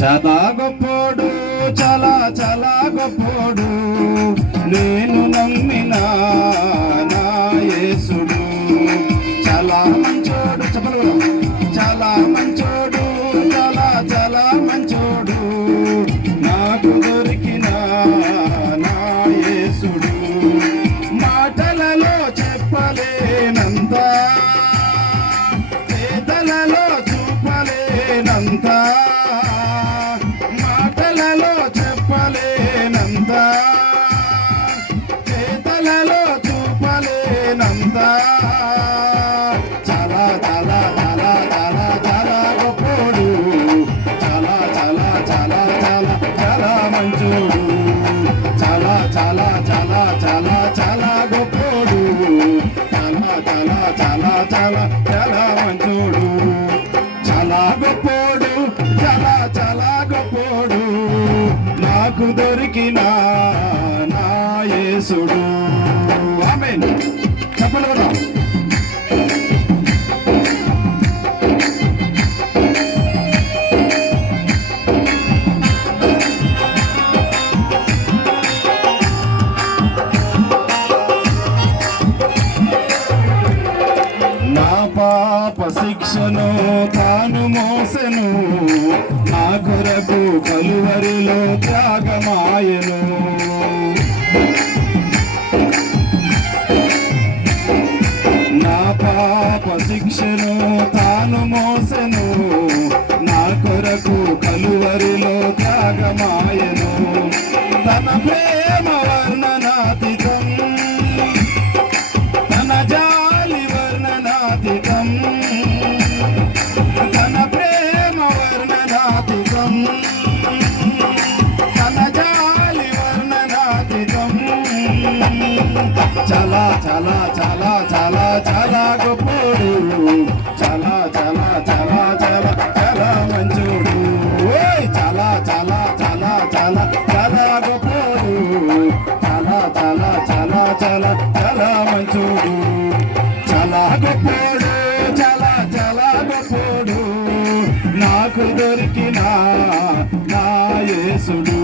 చాలా గొప్పోడు చాలా చాలా గొప్పోడు. నేను నమ్మినా నాకు దొరికిన నాయసుడు ఆమె ఆమేన్. కదా. నా పాప శిక్షను తాను మోసను. కొరకు కలువరిలో త్యాగమాయను. నా పాప శిక్షను తాను మోసను. నా కొరకు కలువరిలో త్యాగమా యేసుడు.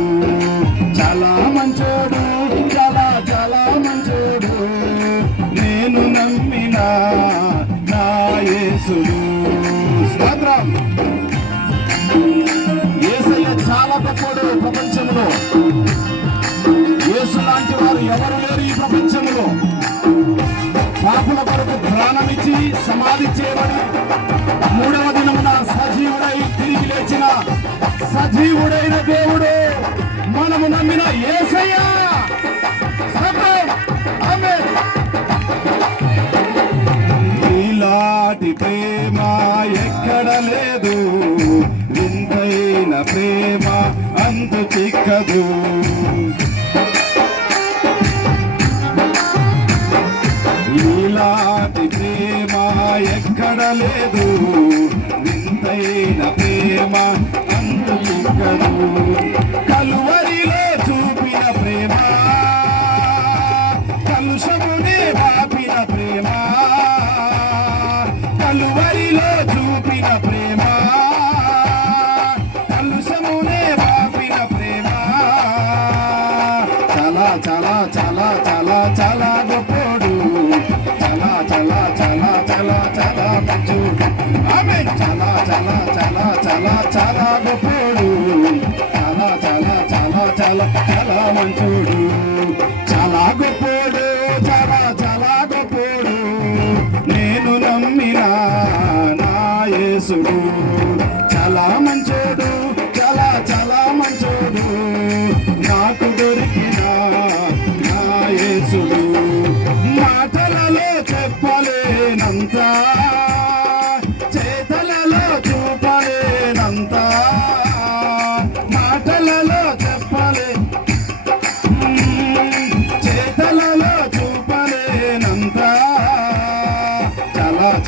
చాలా మంచోడు చాలా చాలా మంచోడు. నేను నమ్మిన నా యేసుడు. స్తోత్రం. యేసయ్య చాలా గొప్పడు ప్రపంచంలో. యేసు లాంటి వారు ఎవరు లేరు ఈ ప్రపంచం జీవుడైన దేవుడు మనము నమ్మిన యేసయ్య స్తోత్రం. ప్రేమ ఎక్కడ లేదు. వింతైన ప్రేమ అంత చిక్కదు. ఇలాంటి ప్రేమ ఎక్కడ లేదు. వింతైన ప్రేమ అంతు కలువరిలో చూపిన ప్రేమ. కలుషమునే వాపిన ప్రేమ. కలువరిలో చూపిన ప్రేమ. కలుషమునే వాపిన ప్రేమ. చాలా చాలా చాలా చాలా చాలా గొప్పోడు. చాలా చాలా చాలా చాలా చాలా మంచోడు. ఆమె చాలా చాలా చాలా చాలా చాలా గొప్పోడు. చాలా చాలా గొప్పోడు చాలా చాలా గొప్పోడు. నేను నమ్మిన నాయసుడు చాలా మంచోడు చాలా చాలా మంచోడు. నాకు దొరికిన నాయసుడు మాటలలో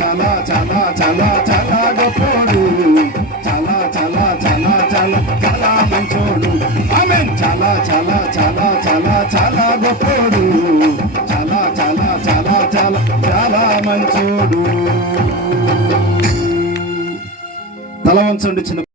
చాలా చాలా చాలా చాలా గొప్పోడు చాలా చాలా చాలా చాలా చాలా మంచోడు ఆమె చాలా చాలా చాలా చాలా చాలా గొప్పోడు చాలా చాలా చాలా చాలా చాలా మంచోడు తల వంచండి చిన్న